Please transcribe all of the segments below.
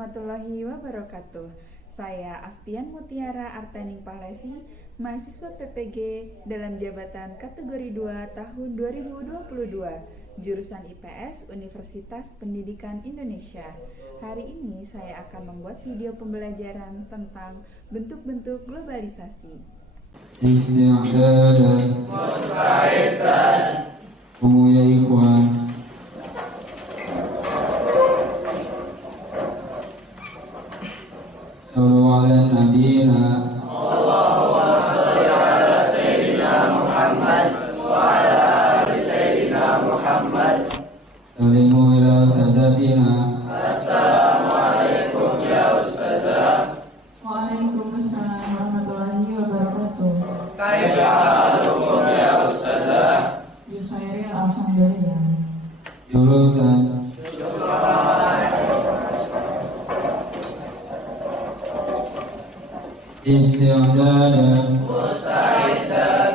warahmatullahi wabarakatuh. Saya Aftian Mutiara Artaning Pahlevi, mahasiswa PPG dalam jabatan kategori 2 tahun 2022, jurusan IPS Universitas Pendidikan Indonesia. Hari ini saya akan membuat video pembelajaran tentang bentuk-bentuk globalisasi. Isti'dadan Musta'iddan. Ya ikhwan, sallu ala nabiyina Allahumma shalli ala Sayyidina Muhammad wa ala ali Sayyidina Muhammad. salimu ila sadatina. Assalamualaikum ya Ustazah. Waalaikumsalam warahmatullahi wabarakatuh. Kaifa halukum ya Ustazah? Bikhairil alhamdulillah. Jurusan Isti'dadan Musta'iddan.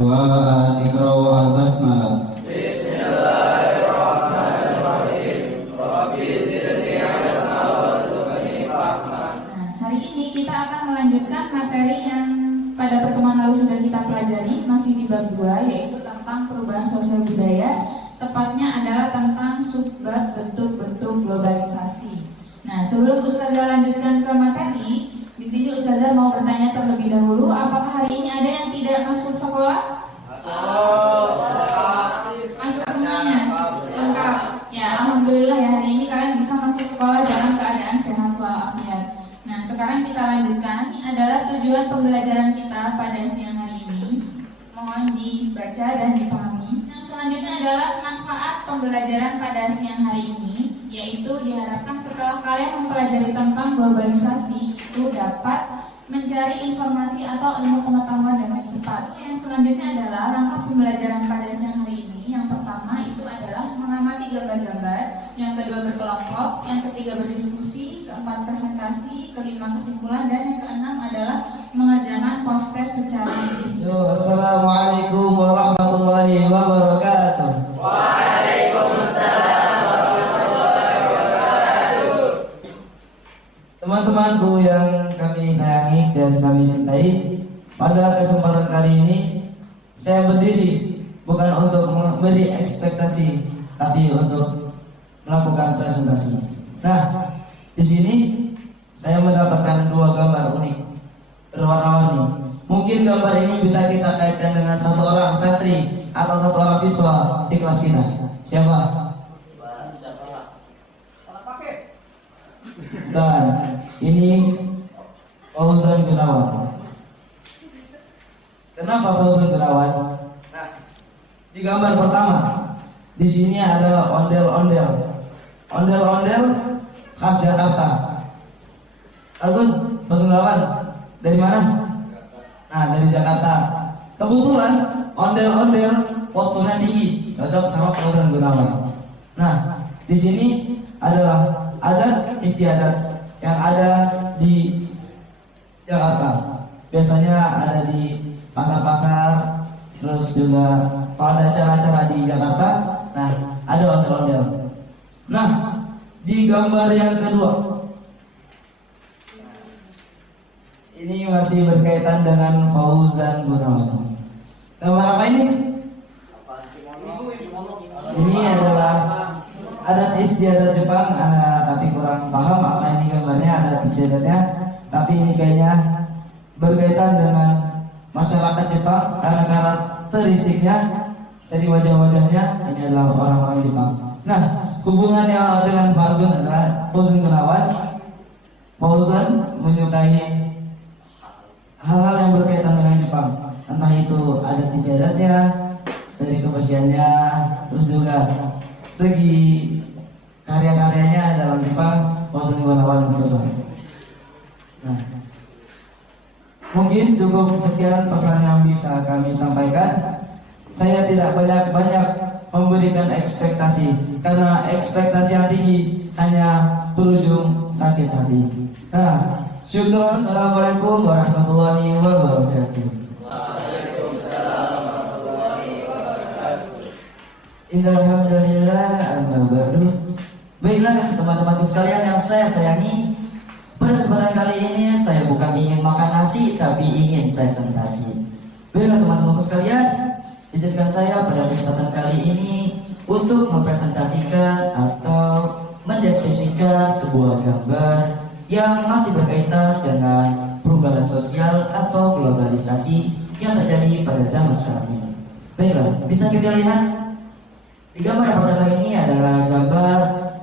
wa iqra'u al-basmalah. Bismillahirrahmanirrahim. Rabbi zidni ilma warzuqni fahma. Nah, hari ini kita akan melanjutkan materi yang pada pertemuan lalu sudah kita pelajari, masih di bab 2, yaitu tentang perubahan sosial budaya. Tepatnya adalah tentang subbab bentuk-bentuk globalisasi. Nah, sebelum Ustazah lanjutkan ke materi, di sini Ustazah mau bertanya terlebih dahulu, apakah hari ini ada yang tidak masuk sekolah? Masuk semuanya? Lengkap. Ya, alhamdulillah ya, hari ini kalian bisa masuk sekolah dalam keadaan sehat walafiat. Nah, sekarang kita lanjutkan. Ini adalah tujuan pembelajaran kita pada siang hari ini. Mohon dibaca dan dipahami. Yang selanjutnya adalah manfaat pembelajaran pada siang hari ini, yaitu diharapkan setelah kalian mempelajari tentang globalisasi itu dapat mencari informasi atau ilmu pengetahuan dengan cepat. Yang selanjutnya adalah langkah pembelajaran pada siang hari ini. Yang pertama itu adalah mengamati gambar-gambar, yang kedua berkelompok, yang ketiga berdiskusi, keempat presentasi, kelima kesimpulan, dan yang keenam adalah mengerjakan poster secara individu. Assalamualaikum warahmatullahi wabarakatuh. Waalaikumsalam warahmatullahi wabarakatuh. Teman-temanku yang kami sayangi dan kami cintai, pada kesempatan kali ini saya berdiri bukan untuk memberi ekspektasi, tapi untuk melakukan presentasi. Nah, di sini saya mendapatkan dua gambar unik berwarna-warni. Mungkin gambar ini bisa kita kaitkan dengan satu orang santri atau satu orang siswa di kelas kita. Siapa? Dan ini Fauzan Gunawan. Kenapa Fauzan Gunawan? Nah, di gambar pertama, di sini adalah ondel-ondel. Ondel-ondel khas Jakarta. Agun, Fauzan Gunawan, dari mana? Nah, dari Jakarta. Kebetulan ondel-ondel posturnya tinggi, cocok sama Fauzan Gunawan. Nah, di sini adalah adat istiadat yang ada di Jakarta. Biasanya ada di pasar-pasar, terus juga kalau ada acara-acara di Jakarta, nah ada ondel-ondel. Nah, di gambar yang kedua, ini masih berkaitan dengan Fauzan Gunawan. Gambar apa ini? Ini adalah adat istiadat Jepang. Anak tapi kurang paham apa ini gambarnya, adat istiadatnya. Tapi ini kayaknya berkaitan dengan masyarakat Jepang karena karakteristiknya dari wajah-wajahnya ini adalah orang-orang Jepang. Nah, hubungannya dengan Fargun adalah Fauzan Gunawan. Fauzan menyukai hal-hal yang berkaitan dengan Jepang, entah itu adat istiadatnya, dari kebersihannya, terus juga segi karya-karyanya dalam Jepang. Fauzan Gunawan suka. Nah, mungkin cukup sekian pesan yang bisa kami sampaikan. Saya tidak banyak-banyak memberikan ekspektasi, karena ekspektasi yang tinggi hanya berujung sakit hati. Nah, syukur. Assalamualaikum warahmatullahi wabarakatuh. Waalaikumsalam warahmatullahi wabarakatuh. Innalhamdulillah amma ba'du. Baiklah teman-temanku sekalian yang saya sayangi, pada kesempatan kali ini saya bukan ingin makan nasi, tapi ingin presentasi. Baiklah teman-teman sekalian, izinkan saya pada kesempatan kali ini untuk mempresentasikan atau mendeskripsikan sebuah gambar yang masih berkaitan dengan perubahan sosial atau globalisasi yang terjadi pada zaman sekarang ini. Baiklah, bisa kita lihat di gambar yang pertama ini adalah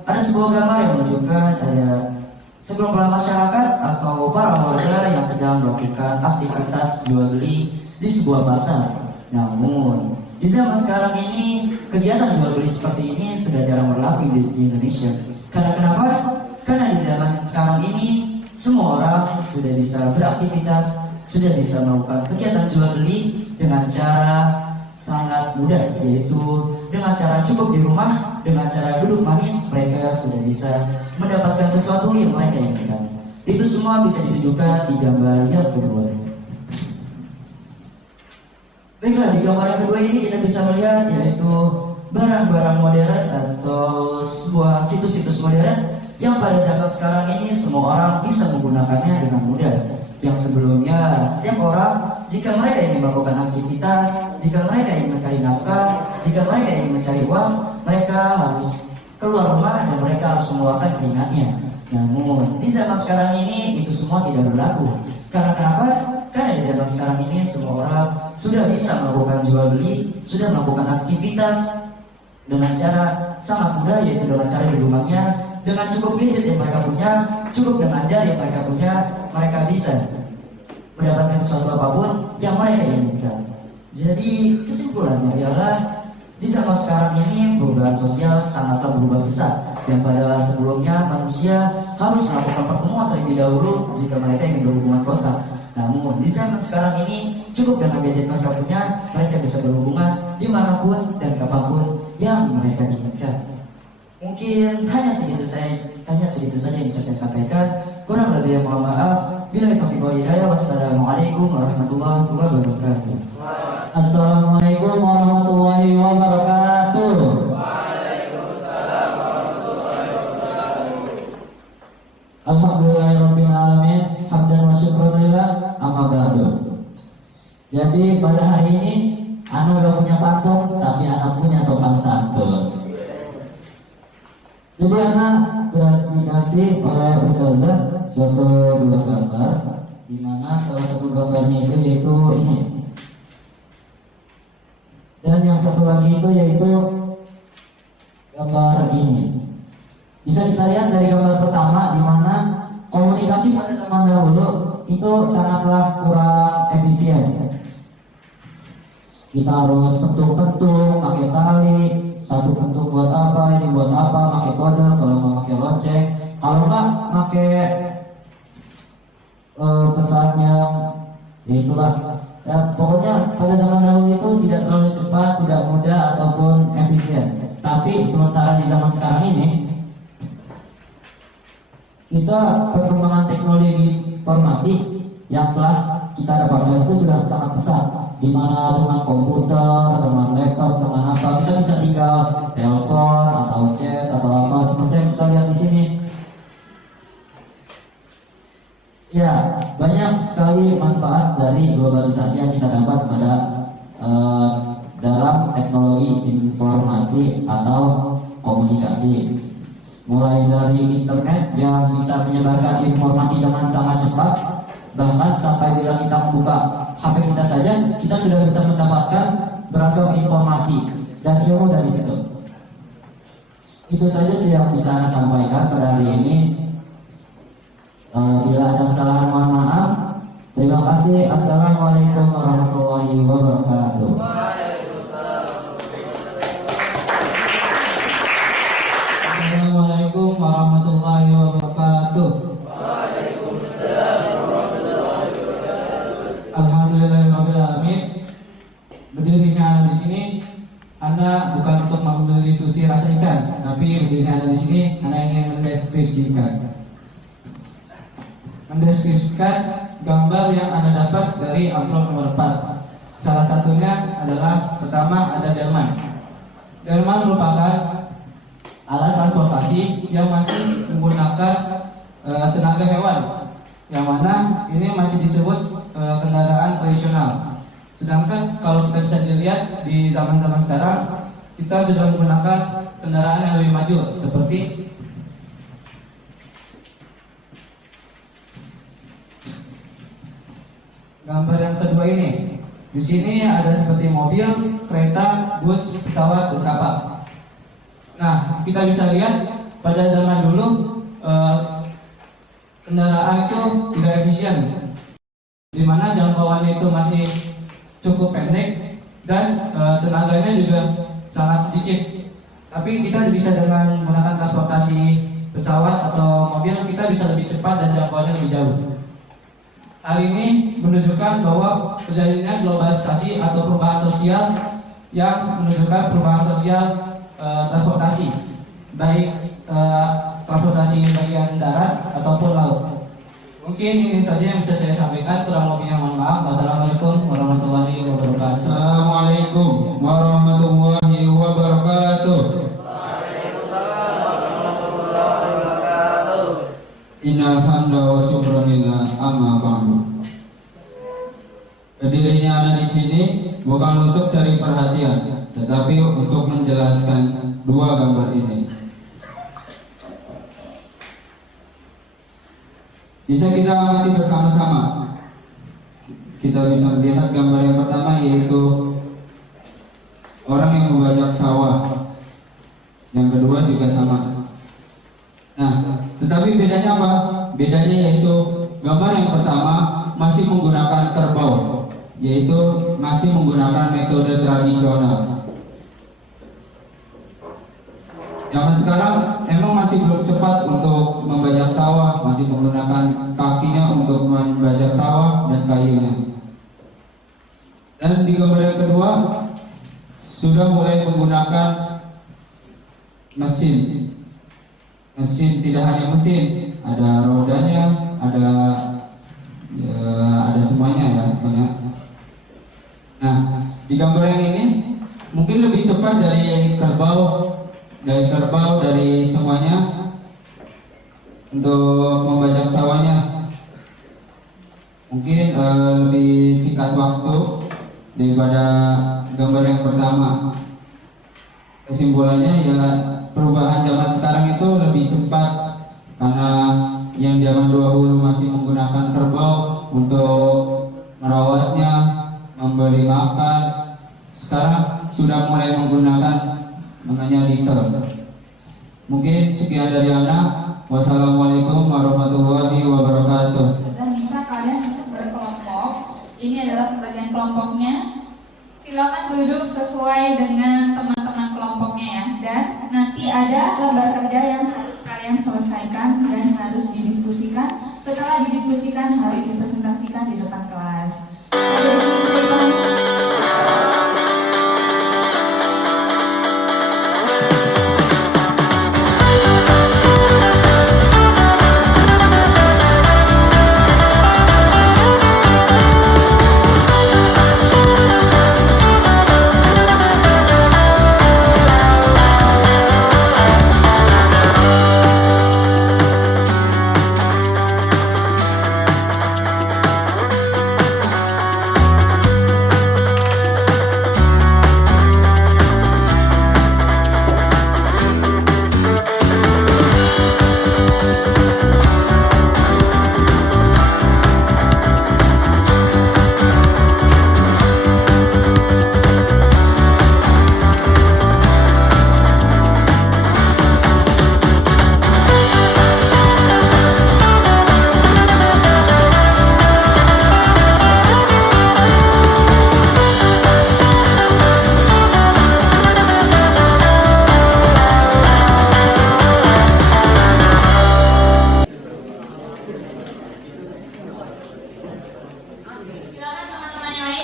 ada sebuah gambar yang menunjukkan ada sekelompok masyarakat atau para warga yang sedang melakukan aktivitas jual beli di sebuah pasar. Namun di zaman sekarang ini kegiatan jual beli seperti ini sudah jarang berlaku di Indonesia. Karena kenapa? Karena di zaman sekarang ini semua orang sudah bisa beraktivitas, sudah bisa melakukan kegiatan jual beli dengan cara sangat mudah, yaitu dengan cara cukup di rumah, dengan cara duduk manis, mereka sudah bisa mendapatkan sesuatu yang mereka inginkan. Itu semua bisa ditunjukkan di gambar yang kedua. Baiklah, di gambar yang kedua ini kita bisa melihat yaitu barang-barang modern atau sebuah situs-situs modern yang pada zaman sekarang ini semua orang bisa menggunakannya dengan mudah. Yang sebelumnya setiap orang jika mereka ingin melakukan aktivitas, jika mereka ingin mencari nafkah, jika mereka ingin mencari uang, mereka harus keluar rumah dan mereka harus mengeluarkan keringatnya. Namun di zaman sekarang ini itu semua tidak berlaku. Karena kenapa? Karena di zaman sekarang ini semua orang sudah bisa melakukan jual beli, sudah melakukan aktivitas dengan cara sangat mudah, yaitu dengan cara di rumahnya, dengan cukup gadget yang mereka punya, cukup dengan jari yang mereka punya, mereka bisa mendapatkan sesuatu apapun yang mereka inginkan. Jadi kesimpulannya adalah di zaman sekarang ini perubahan sosial sangatlah berubah besar. Yang pada sebelumnya manusia harus melakukan pertemuan terlebih dahulu jika mereka ingin berhubungan kontak. Namun di zaman sekarang ini cukup dengan gadget mereka punya, mereka bisa berhubungan dimanapun dan kapanpun yang mereka inginkan. Mungkin hanya segitu saja yang bisa saya sampaikan. Kurang lebih mohon maaf. Bila taufiq wal hidayah. Wassalamualaikum warahmatullahi wabarakatuh. Assalamualaikum warahmatullahi wabarakatuh. Waalaikumsalam warahmatullahi wabarakatuh. Alhamdulillahirabbil alamin, hamdan wa syukran lillah, amma ba'du. Jadi pada hari ini Anda udah punya patung, tapi Anda punya sopan santun. Jadi anak dikasih oleh Ustazah suatu dua gambar, di mana salah satu gambarnya itu yaitu ini, dan yang satu lagi itu yaitu gambar ini. Bisa kita lihat dari gambar pertama, di mana komunikasi pada zaman dahulu itu sangatlah kurang efisien. Kita harus pentung-pentung, pakai tali. Satu bentuk buat apa, ini buat apa, pakai kode, kalau nggak pakai lonceng, kalau nggak pakai pesan yang ya itulah. Ya, pokoknya pada zaman dahulu itu tidak terlalu cepat, tidak mudah ataupun efisien. Tapi sementara di zaman sekarang ini kita perkembangan teknologi informasi yang telah kita dapatkan itu sudah sangat besar. Di mana dengan komputer, dengan laptop, dengan apa, kita bisa tinggal telepon atau chat atau apa seperti yang kita lihat di sini. Ya, banyak sekali manfaat dari globalisasi yang kita dapat pada dalam teknologi informasi atau komunikasi. Mulai dari internet yang bisa menyebarkan informasi dengan sangat cepat, bahkan sampai bila kita membuka HP kita saja, kita sudah bisa mendapatkan beragam informasi dan ilmu dari situ. Itu saja sih yang bisa saya sampaikan pada hari ini. Bila ada kesalahan mohon maaf. Terima kasih. Assalamualaikum warahmatullahi wabarakatuh. Assalamualaikum warahmatullahi wabarakatuh. Alhamdulillahirobbilalamin. Berdirinya Anda di sini, Anda bukan untuk membeli sushi rasa ikan, tapi berdirinya Anda di sini, Anda ingin mendeskripsikan gambar yang Anda dapat dari amplop nomor 4. Salah satunya adalah pertama ada delman. Delman merupakan alat transportasi yang masih menggunakan tenaga hewan. yang mana ini masih disebut kendaraan tradisional. Sedangkan kalau kita bisa dilihat di zaman-zaman sekarang, kita sudah menggunakan kendaraan yang lebih maju seperti gambar yang kedua ini. Di sini ada seperti mobil, kereta, bus, pesawat, dan kapal. Nah, kita bisa lihat pada zaman dulu kendaraan itu tidak efisien, di mana jangkauannya itu masih cukup pendek dan tenaganya juga sangat sedikit. Tapi kita bisa dengan menggunakan transportasi pesawat atau mobil, kita bisa lebih cepat dan jangkauannya lebih jauh. Hal ini menunjukkan bahwa terjadinya globalisasi atau perubahan sosial yang menunjukkan perubahan sosial transportasi, baik transportasi bagian darat ataupun laut. Mungkin ini saja yang bisa saya sampaikan, kurang lebihnya mohon maaf. Wassalamualaikum warahmatullahi wabarakatuh. Assalamualaikum warahmatullahi wabarakatuh. Innal hamda wa syukranillah amma ba'du. Berdirinya anak di sini bukan untuk cari perhatian, tetapi untuk menjelaskan dua gambar ini. Bisa kita amati bersama-sama. Kita bisa melihat gambar yang pertama, yaitu orang yang membajak sawah. Yang kedua juga sama. Nah, tetapi bedanya apa? Bedanya yaitu gambar yang pertama masih menggunakan kerbau, yaitu masih menggunakan metode tradisional. Zaman sekarang emang masih belum cepat untuk membajak sawah, masih menggunakan kakinya untuk membajak sawah dan kayunya. Dan di gambar yang kedua sudah mulai menggunakan mesin. Mesin, tidak hanya mesin, ada rodanya, ada semuanya ya, banyak. Nah, di gambar yang ini mungkin lebih cepat dari kerbau, dari semuanya untuk membajak sawahnya. Mungkin lebih singkat waktu daripada gambar yang pertama. Kesimpulannya ya, perubahan zaman sekarang itu lebih cepat, karena yang zaman dahulu masih menggunakan kerbau untuk merawatnya, memberi makan, sekarang sudah mulai menggunakan namanya diesel. Mungkin sekian dari Anda. Wassalamualaikum warahmatullahi wabarakatuh. Dan minta kalian untuk berkelompok. Ini adalah pembagian kelompoknya. Silakan duduk sesuai dengan teman-teman kelompoknya ya. Dan nanti ada lembar kerja yang harus kalian selesaikan dan harus didiskusikan. Setelah didiskusikan harus dipresentasikan di depan kelas.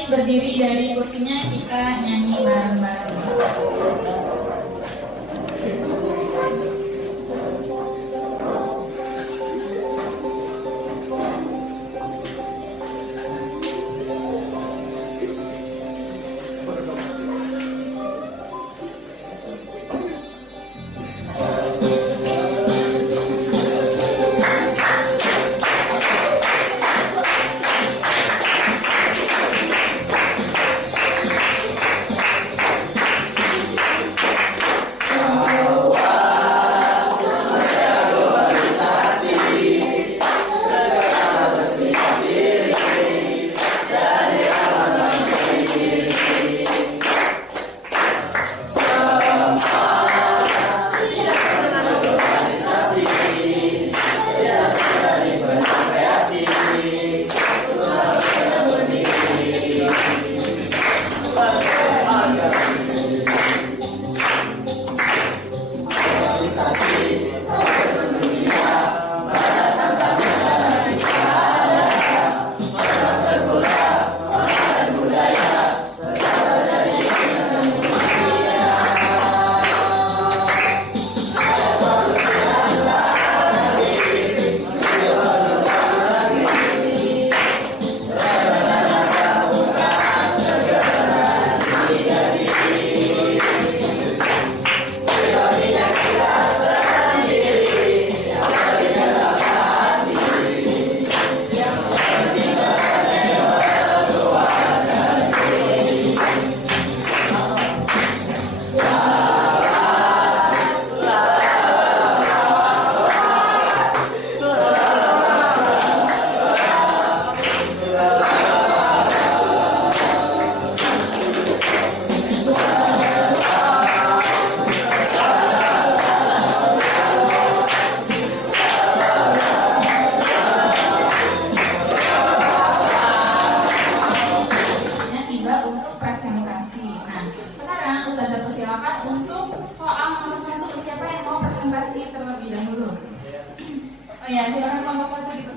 Berdiri dari kursinya, kita nyanyi bareng-bareng.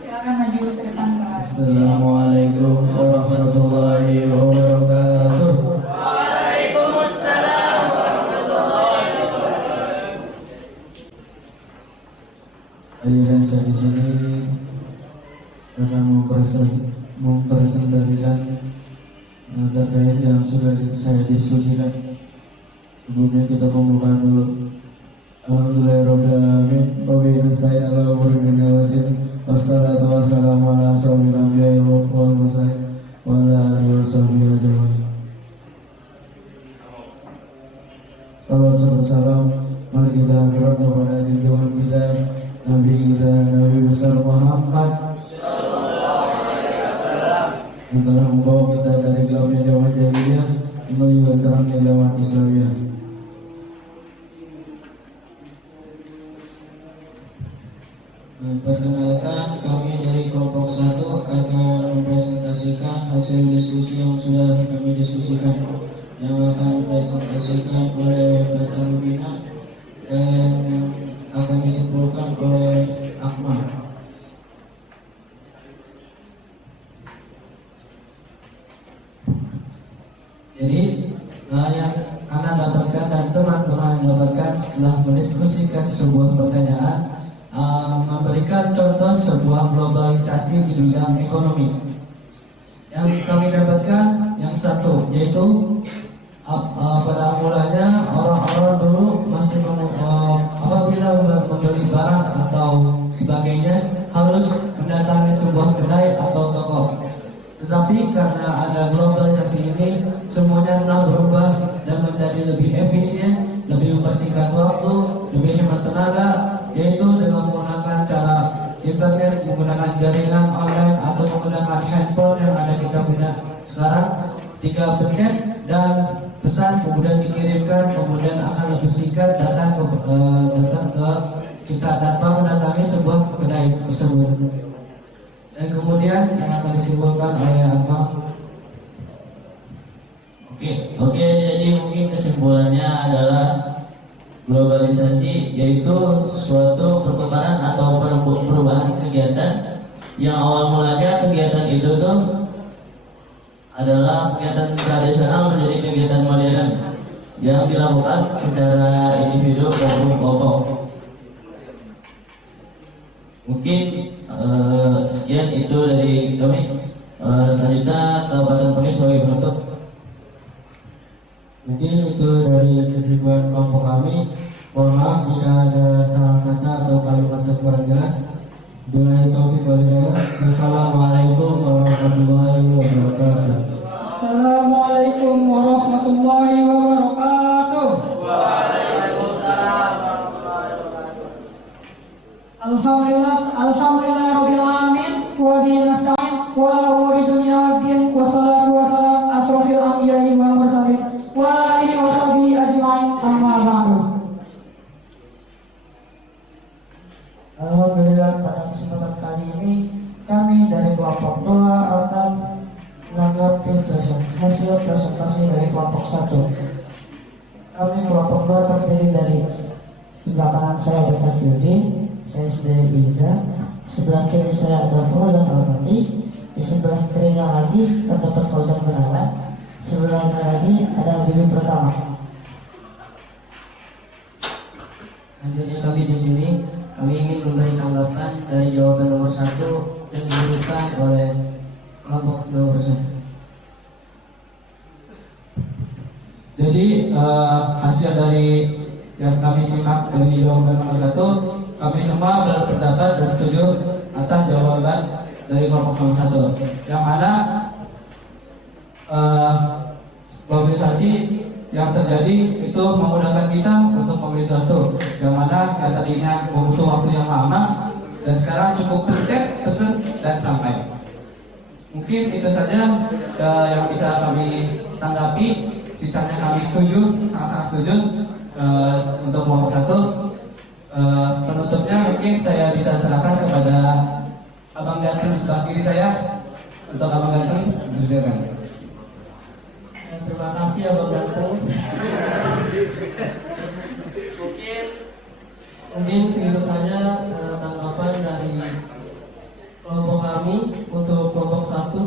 Silakan maju ke depan kelas. Assalamualaikum warahmatullahi wabarakatuh. Hadirin saya di sini akan mempresentasikan terkait yang sudah saya diskusikan. Sebelumnya kita kumpulkan dulu. Alhamdulillahirobbilalamin. Wabillahi nasta'in ala umuri dunya waddin. Wassalatu wassalamu ala asyrofil anbiya'i wal mursalin wa ala alihi washabbihi ajmain. Salawat serta salam mari kita haturkan kepada junjungan kita Nabi kita, Nabi besar Muhammad yang telah membawa kita dari gelapnya zaman jahiliyah menuju terangnya zaman Islamiyah. Perkenalkan, kami dari kelompok 1 akan mempresentasikan hasil diskusi yang sudah kami diskusikan, yang akan dipresentasikan oleh Bapak Rubina dan yang akan disimpulkan oleh Akmal. Jadi yang Anda dapatkan dan teman-teman dapatkan setelah mendiskusikan sebuah pertanyaan, memberikan contoh sebuah globalisasi di bidang ekonomi. Yang kami dapatkan yang satu yaitu pada mulanya orang-orang dulu masih apabila membeli barang atau sebagainya harus mendatangi sebuah kedai atau toko. Tetapi karena ada globalisasi ini, semuanya telah berubah dan menjadi lebih efisien, lebih mempersingkat waktu, lebih hemat tenaga, yaitu dengan menggunakan cara internet, menggunakan jaringan online atau menggunakan handphone yang ada kita punya sekarang. 3 pencet dan pesan kemudian dikirimkan, kemudian akan lebih singkat datang ke kita tanpa mendatangi sebuah kedai tersebut. Dan kemudian yang akan disimpulkan oleh Akmal. Oke, jadi mungkin kesimpulannya adalah globalisasi yaitu suatu pertukaran atau perubahan kegiatan yang awal mulanya kegiatan itu tuh adalah kegiatan tradisional menjadi kegiatan modern yang dilakukan secara individu maupun kelompok. Mungkin sekian itu dari kami. Selanjutnya Bapak Pengis sebagai penutup. Mungkin itu dari kesimpulan kelompok kami. Mohon maaf jika ada salah kata atau kalimat yang kurang jelas. Billahi taufiq wal hidayah. Wassalamualaikum warahmatullahi wabarakatuh. Assalamualaikum warahmatullahi wabarakatuh. Alhamdulillah rabbil alamin wa bihi nasta'in wa ala umuri dunya waddin wa salatu wa salam asrofil anbiya'i wal mursalin wa ala alihi wa sahbihi ajma'in amma ba'du. Alhamdulillah pada kesempatan kali ini kami dari kelompok 2 akan menanggapi hasil presentasi dari kelompok 1. Kami kelompok 2 terdiri dari sebelah kanan saya ada Tafyudi, saya sendiri Iza, sebelah kiri saya ada Fauzan Al-Mati, di sebelah kirinya lagi terdapat Fauzan Benawan, sebelahnya lagi ada Bibi Pertama. Selanjutnya kami di sini kami ingin memberi tanggapan dari jawaban nomor 1 yang diberikan oleh kelompok nomor 1. Jadi hasil dari yang kami simak dari jawaban nomor 1, kami semua berpendapat dan setuju atas jawaban dari kelompok nomor 1, yang mana globalisasi yang terjadi itu memudahkan kita untuk membeli sesuatu yang mana yang tadinya membutuh waktu yang lama dan sekarang cukup pencet, pesen dan sampai. Mungkin itu saja yang bisa kami tanggapi. Sisanya kami setuju, sangat-sangat setuju untuk kelompok 1. Penutupnya mungkin saya bisa serahkan kepada Abang Ganteng sebelah kiri saya. Untuk Abang Ganteng, silakan. Terima kasih Abang Ganteng. Mungkin segitu saja tanggapan dari kelompok kami untuk kelompok 1.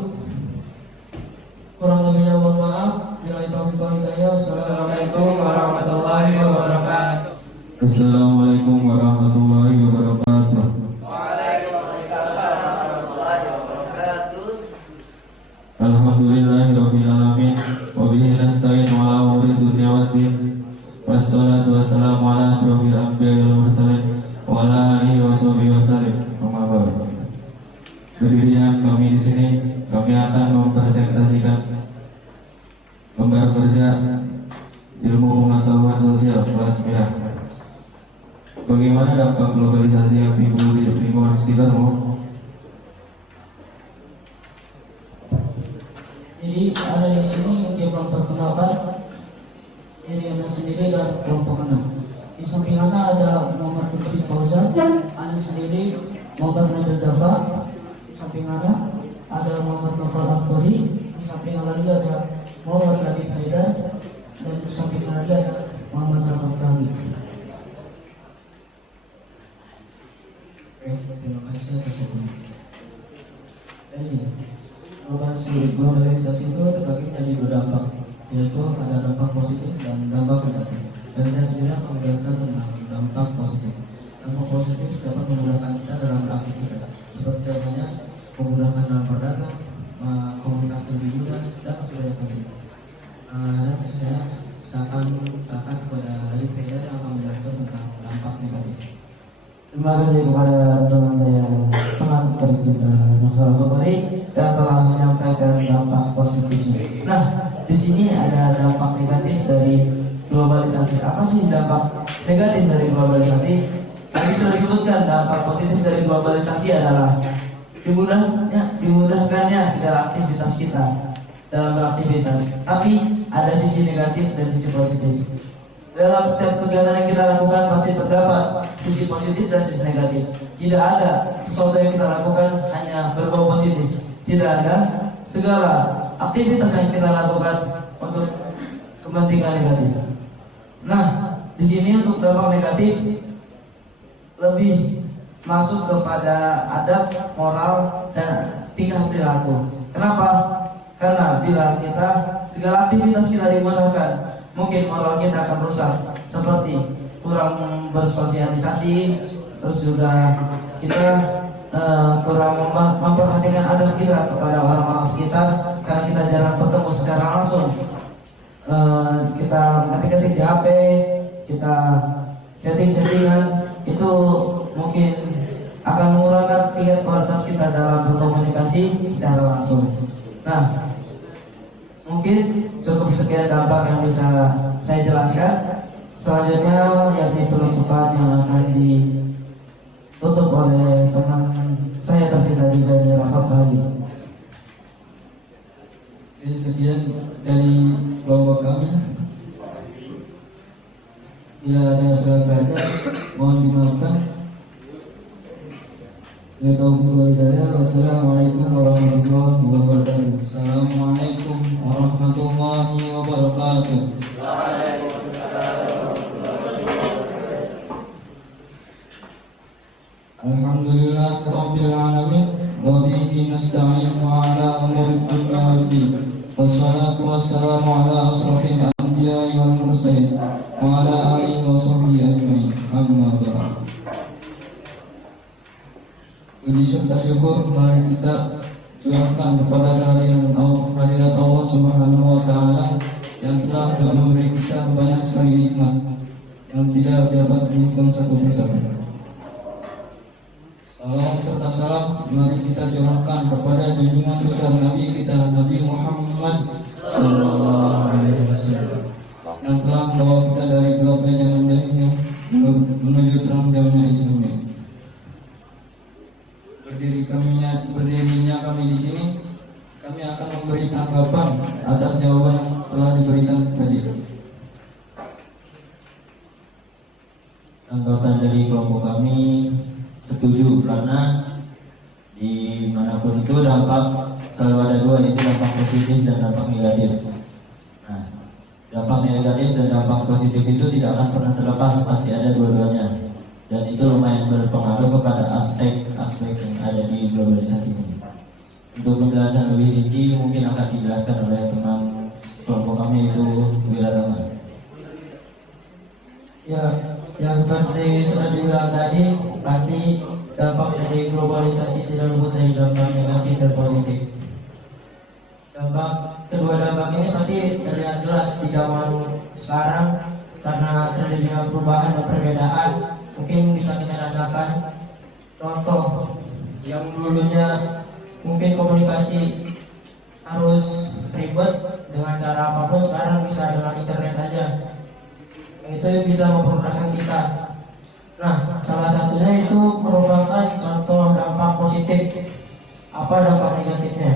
Kurang lebihnya mohon maaf. Bila taufiq wal hidayah. Wassalamualaikum warahmatullahi wabarakatuh. Assalamualaikum warahmatullahi wabarakatuh. Alhamdulillahirabbil alamin wa bihi nasta'in ala umuri dunya waddin. Wassalatu wassalamu ala asyrofil anbiya'i wal mursalin wa ala alihi wa sahbihi wasallam. Amma ba'd. Berdirian kami di sini, kami akan mempresentasikan lembar kerja ilmu pengetahuan sosial kelas merah. Bagaimana dampak globalisasi yang timbul di lingkungan sekitarmu? Jadi ada di sini untuk memperkenalkan diri Anda sendiri dan kelompok Anda. Di samping Anda ada Muhammad Lutfi Fauzan, Anda sendiri Muhammad Nabil Dafa. Di samping Anda ada Muhammad Novel Aktori. Di samping Anda lagi ada Muhammad Labib Haidar, dan di samping Anda lagi ada Muhammad Rafaf Ragi. Oke, terima kasih atas waktunya. Jadi globalisasi itu terbagi menjadi 2 dampak, yaitu ada dampak positif dan dampak negatif. Dan saya sendiri akan menjelaskan tentang dampak positif. Dampak positif dapat memudahkan kita dalam beraktivitas, seperti contohnya memudahkan dalam berdagang, komunikasi lebih mudah, dan masih banyak lagi. Dan khususnya silakan kepada Labib Haidar yang akan menjelaskan tentang dampak negatif. Terima kasih kepada teman saya sangat tercinta Novel Aktori yang telah menyampaikan dampak positifnya. Nah, di sini ada dampak negatif dari globalisasi. Apa sih dampak negatif dari globalisasi? Tadi sudah disebutkan dampak positif dari globalisasi adalah dimudahkannya segala aktivitas kita dalam beraktivitas. Tapi ada sisi negatif dan sisi positif. Dalam setiap kegiatan yang kita lakukan pasti terdapat sisi positif dan sisi negatif. Tidak ada sesuatu yang kita lakukan hanya berbau positif. Tidak ada segala aktivitas yang kita lakukan untuk kepentingan negatif. Nah, di sini untuk dampak negatif lebih masuk kepada adab, moral, dan tingkah perilaku. Kenapa? Karena bila kita segala aktivitas kita dimudahkan, mungkin moral kita akan rusak, seperti kurang bersosialisasi, terus juga kita kurang memperhatikan adab kita kepada orang-orang sekitar karena kita jarang bertemu secara langsung. Kita ketik-ketik di HP, kita chatting-chattingan, itu mungkin akan mengurangi tingkat kualitas kita dalam berkomunikasi secara langsung. Nah, mungkin cukup sekian dampak yang bisa saya jelaskan. Selanjutnya yakni penutupan yang akan ditutup oleh teman saya tercinta juga di Rafaf Ragi. Jadi sekian dari kelompok kami. Bila ada salah kata, mohon dimaafkan. Wassalamualaikum warahmatullahi wabarakatuh. Assalamualaikum warahmatullahi wabarakatuh. Alhamdulillah rabbil alamin wa bihi nasta'in ala umuri dunya waddin. Wassalatu wassalamu ala asrofil anbiya'i wal mursalin wa ala alihi wa sahbihi ajma'in. Amma ba'd. Puji serta syukur mari kita curahkan kepada hadirat Allah Subhanahu wa Ta'ala yang telah memberi kita banyak sekali nikmat yang tidak dapat dihitung satu persatu. Salam serta salam mari kita curahkan kepada junjungan besar Nabi kita, Nabi Muhammad Sallallahu Alaihi Wasallam, yang telah membawa kita dari gelapnya zaman jahiliyah menuju terang jalannya Islam. Berdirinya kami di sini, kami akan memberi tanggapan atas jawaban yang telah diberikan tadi. Tanggapan dari kelompok kami setuju, karena dimanapun itu dampak selalu ada 2, yaitu dampak positif dan dampak negatif. Nah, dampak negatif dan dampak positif itu tidak akan pernah terlepas, pasti ada dua-duanya. Dan itu lumayan berpengaruh kepada aspek-aspek yang ada di globalisasi ini. Untuk penjelasan lebih rinci mungkin akan dijelaskan oleh teman kelompok kami itu Wiratama. Ya, yang seperti sudah dibilang tadi, pasti dampak dari globalisasi tidak luput dari dampak negatif dan positif. Kedua dampak ini pasti terlihat jelas di zaman sekarang karena terjadinya perubahan dan perbedaan. Mungkin bisa kita rasakan contoh yang dulunya mungkin komunikasi harus ribet dengan cara apapun, sekarang bisa dengan internet aja. Itu bisa mempermudahkan kita. Nah, salah satunya itu merupakan contoh dampak positif. Apa dampak negatifnya?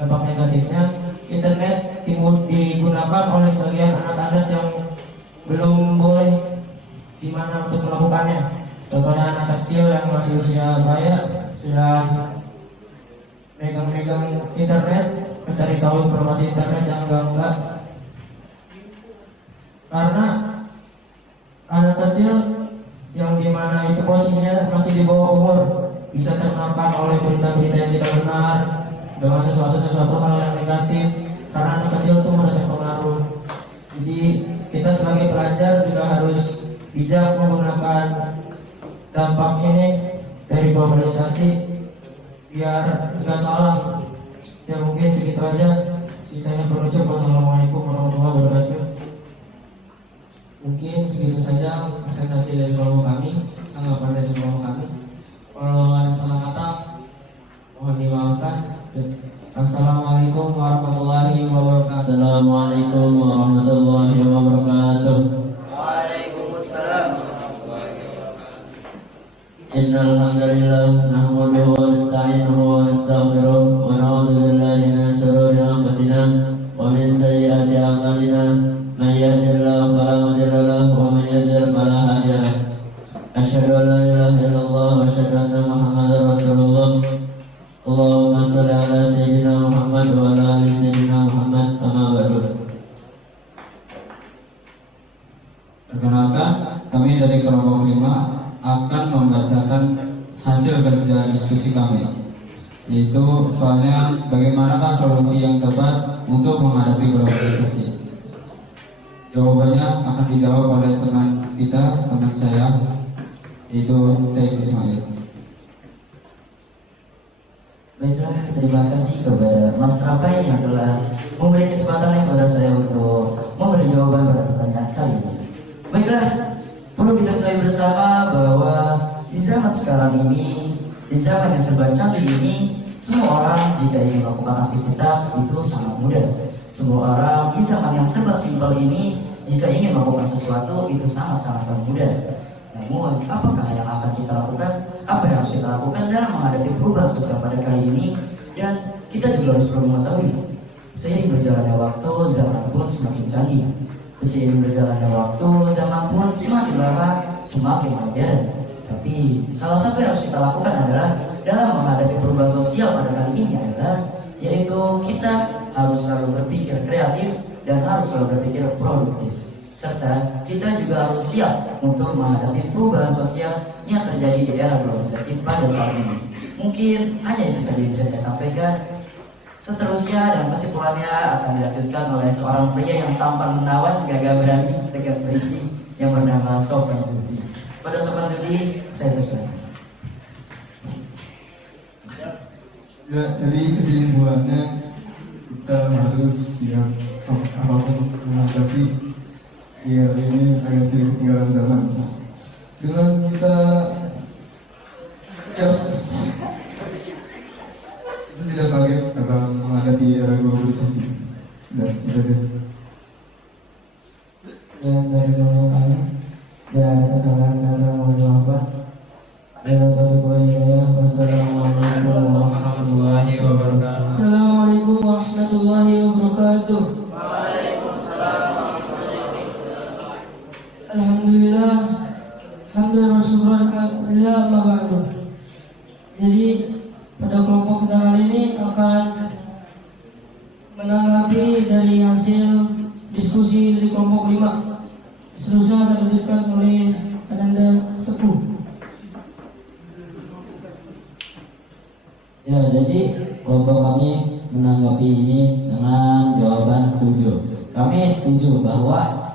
Dampak negatifnya, internet digunakan oleh sebagian anak-anak yang belum boleh dimana untuk melakukannya. Contohnya anak kecil yang masih usia baya sudah megang-megang internet, mencari tahu informasi internet yang enggak. Karena anak kecil yang dimana itu posisinya masih di bawah umur bisa termakan oleh berita-berita yang tidak benar dengan sesuatu hal yang negatif, karena anak kecil itu mudah terpengaruh. Jadi kita sebagai pelajar juga harus bijak menggunakan dampak ini dari globalisasi biar nggak salah. Ya mungkin segitu aja. Sisanya berucap wassalamualaikum warahmatullahi wabarakatuh. Mungkin segitu saja presentasi dari kelompok kami, tanggapan dari kelompok kami. Kalau ada salah kata mohon dimaafkan. Assalamualaikum warahmatullahi wabarakatuh. Assalamualaikum warahmatullahi wabarakatuh. Waalaikumsalam. Innal hamdalillah nahmaduhu wa nasta'inuhu wa nastaghfiruh wa na'udzu billahi min shururi anfusina wa min sayyiati a'malina. Man yahdihillahu fala mudilla lahu wa man yudlil fala hadiya lahu. Asyhadu an la ilaha illallah wa asyhadu anna Muhammadar Rasulullah. Allahumma shalli ala sayyidina Muhammad wa ala ali sayyidina Muhammad. Amma ba'du. Perkenalkan, kami dari kelompok 5 akan membacakan hasil kerja diskusi kami, yaitu soalnya bagaimanakah solusi yang tepat untuk menghadapi globalisasi. Jawabannya akan dijawab oleh teman saya, yaitu Said Ismail. Baiklah, terima kasih kepada Mas Rapai yang telah memberi kesempatan kepada saya untuk memberi jawaban pada pertanyaan kali ini. Baiklah, perlu kita ketahui bersama bahwa di zaman sekarang ini, di zaman yang serba canggih ini, semua orang jika ingin melakukan aktivitas itu sangat mudah. Semua orang di zaman yang serba simpel ini, jika ingin melakukan sesuatu itu sangat-sangat mudah. Namun, apakah yang akan kita lakukan? Apa yang harus kita lakukan dalam menghadapi perubahan sosial pada kali ini? Dan kita juga harus perlu mengetahui, seiring berjalannya waktu, zaman pun semakin canggih. Seiring berjalannya waktu, zaman pun semakin lama, semakin modern. Tapi, salah satu yang harus kita lakukan adalah dalam menghadapi perubahan sosial pada kali ini adalah, yaitu kita harus selalu berpikir kreatif dan harus selalu berpikir produktif. Serta kita juga harus siap untuk menghadapi perubahan sosial yang terjadi di era globalisasi pada saat ini. Mungkin hanya itu saja yang bisa saya sampaikan. Seterusnya dan kesimpulannya akan dilanjutkan oleh seorang pria yang tampan menawan, gagah berani, tegak berisi, yang bernama Sofyan Zudi. Pada Sofyan Zudi, saya bersilakan. Ya, jadi kesimpulannya kita harus siap apapun menghadapi era ini agar tidak ketinggalan zaman. Dengan kita tidak kaget akan menghadapi era globalisasi. Dan Yang dari kelompok kami dan kesalahan kata mohon dimaafkan. Wassalamualaikum warahmatullahi wabarakatuh. Assalamualaikum warahmatullahi wabarakatuh. Alhamdulillah, hamdan wa syukran alhamdulillah ma ba'du. Jadi pada kelompok kita kali ini akan menanggapi dari hasil diskusi dari kelompok 5. Seterusnya akan dilanjutkan oleh Ananda Teguh. Ya, jadi kelompok kami menanggapi ini dengan jawaban setuju. Kami setuju bahwa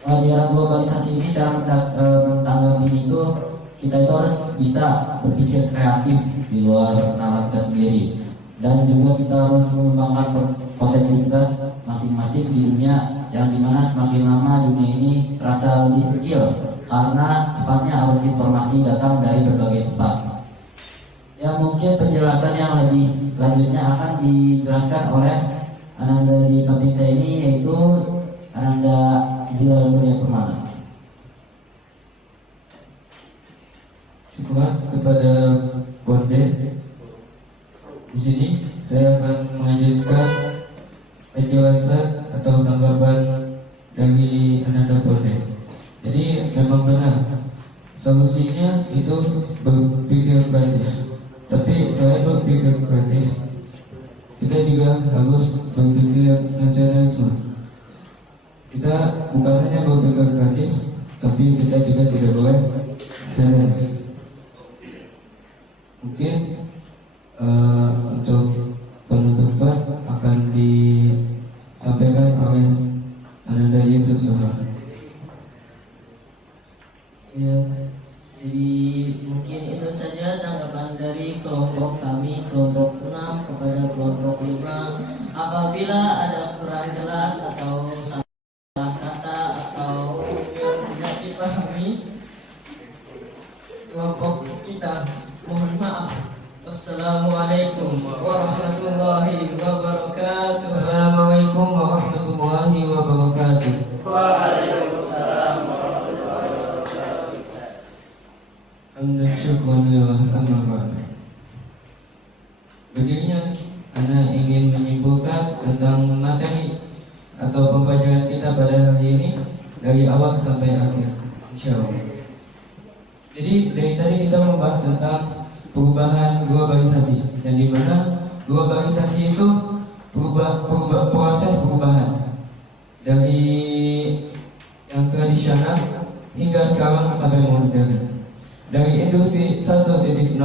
di era globalisasi ini cara menanggapi itu kita itu harus bisa berpikir kreatif di luar nalar kita sendiri, dan juga kita harus mengembangkan potensi kita masing-masing di dunia, yang dimana semakin lama dunia ini terasa lebih kecil karena cepatnya arus informasi datang dari berbagai tempat. Ya, mungkin penjelasan yang lebih lanjutnya akan dijelaskan oleh Ananda di samping saya ini, yaitu Ananda Zila Surya Permana. Syukur kepada Bonde. Di sini saya akan melanjutkan penjelasan atau tanggapan dari Ananda Bonde. Jadi memang benar, solusinya itu berpikir kreatif. Tapi saya berpikir kreatif, kita juga harus berpikir nasionalisme. Kita bukan hanya berpikir kreatif, tapi kita juga tidak boleh balance. Mungkin untuk penutupan akan disampaikan oleh Ananda Yusuf Soha. Ya, jadi mungkin itu saja tanggapan dari kelompok kami, kelompok 6 kepada kelompok 5. Apabila ada kurang jelas atau salah kata atau yang tidak dipahami kelompok kita, mohon maaf. Wassalamualaikum warahmatullahi wabarakatuh. Assalamualaikum warahmatullahi wabarakatuh. Hamdan syukran lillah, amma ba'd. Begini, Ana ingin menyimpulkan tentang materi atau pembelajaran kita pada hari ini dari awal sampai akhir, insyaallah. Jadi dari tadi kita membahas tentang perubahan globalisasi, dan di mana globalisasi itu proses perubahan dari yang tradisional hingga sekarang sampai modern. Dari industri 1.0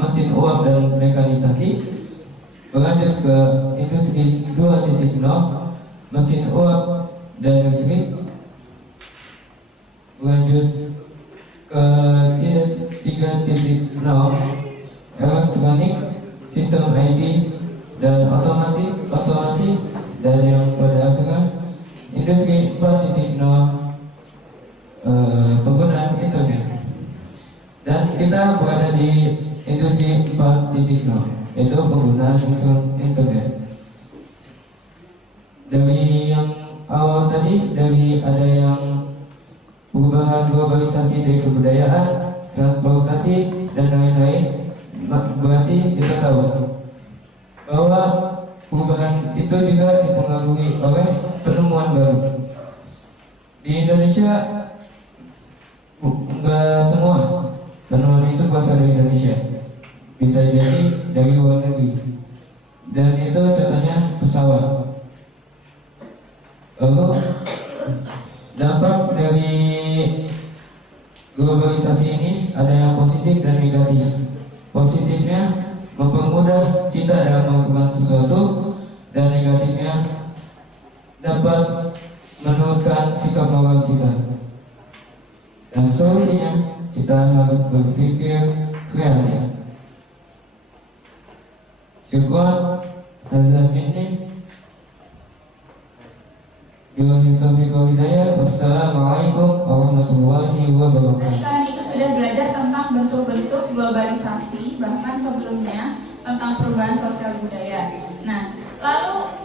mesin uap dan mekanisasi, berlanjut ke industri 2.0 mesin uap dan listrik, berlanjut ke 3.0 elektronik, sistem IT dan otomasi, dan yang pada akhirnya industri 4.0 penggunaan internet. Dan kita berada di industri 4.0, yaitu penggunaan internet. Dari yang awal tadi, dari ada yang perubahan globalisasi dari kebudayaan, transportasi, dan lain-lain, berarti kita tahu bahwa perubahan itu juga dipengaruhi oleh penemuan baru. Di Indonesia, enggak semua penemuan itu berasal dari Indonesia, bisa jadi dari luar negeri, dan itu contohnya pesawat. Lalu dampak dari globalisasi ini ada yang positif dan negatif. Positifnya mempermudah kita dalam melakukan sesuatu, dan negatifnya dapat menurunkan sikap moral kita. Dan solusinya kita harus berpikir kreatif. Syukur hazan minni. Billahi taufiq wal hidayah. Wassalamualaikum warahmatullahi Tadi wabarakatuh. kalian itu sudah belajar tentang bentuk-bentuk globalisasi, bahkan sebelumnya tentang perubahan sosial budaya. Nah, lalu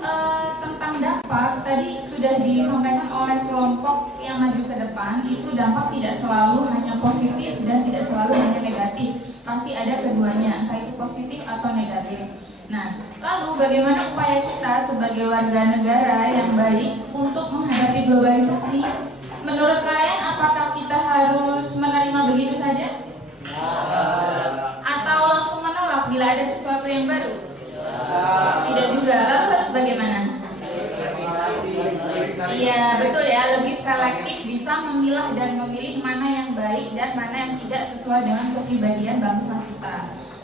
tentang dampak tadi sudah disampaikan oleh kelompok yang maju ke depan. Itu dampak tidak selalu hanya positif dan tidak selalu hanya negatif. Pasti ada keduanya, entah itu positif atau negatif. Nah, lalu bagaimana upaya kita sebagai warga negara yang baik untuk menghadapi globalisasi? Menurut kalian, apakah kita harus menerima begitu saja? Atau langsung menolak bila ada sesuatu yang baru? Tidak juga. Lalu harus bagaimana? Iya, betul ya, lebih selektif, bisa memilah dan memilih mana yang baik dan mana yang tidak sesuai dengan kepribadian bangsa kita.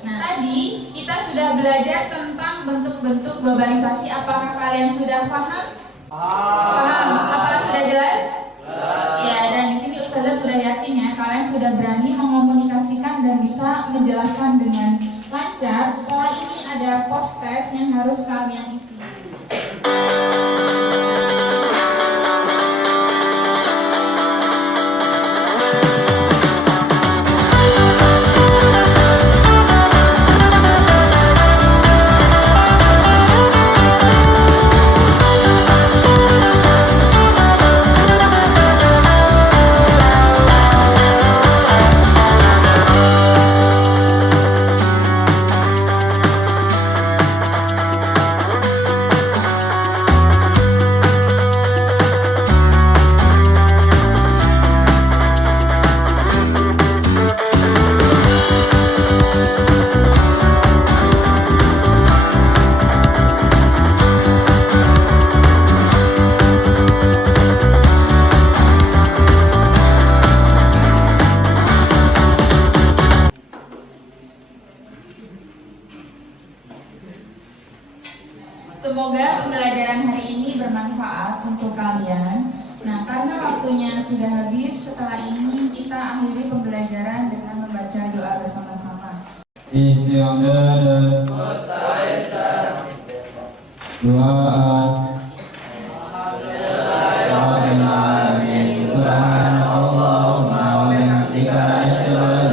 Nah, tadi kita sudah belajar tentang bentuk-bentuk globalisasi. Apakah kalian sudah paham? Paham? Apakah sudah jelas? Ya, dan di sini Ustazah sudah yakin ya, kalian sudah berani mengomunikasikan dan bisa menjelaskan dengan lancar. Setelah ini ada post test yang harus kalian isi. Semoga pembelajaran hari ini bermanfaat untuk kalian. Nah, karena waktunya sudah habis, setelah ini kita akhiri pembelajaran dengan membaca doa bersama-sama. Istighfar. Doa. Subhanallah wa bihamdihi asyhadu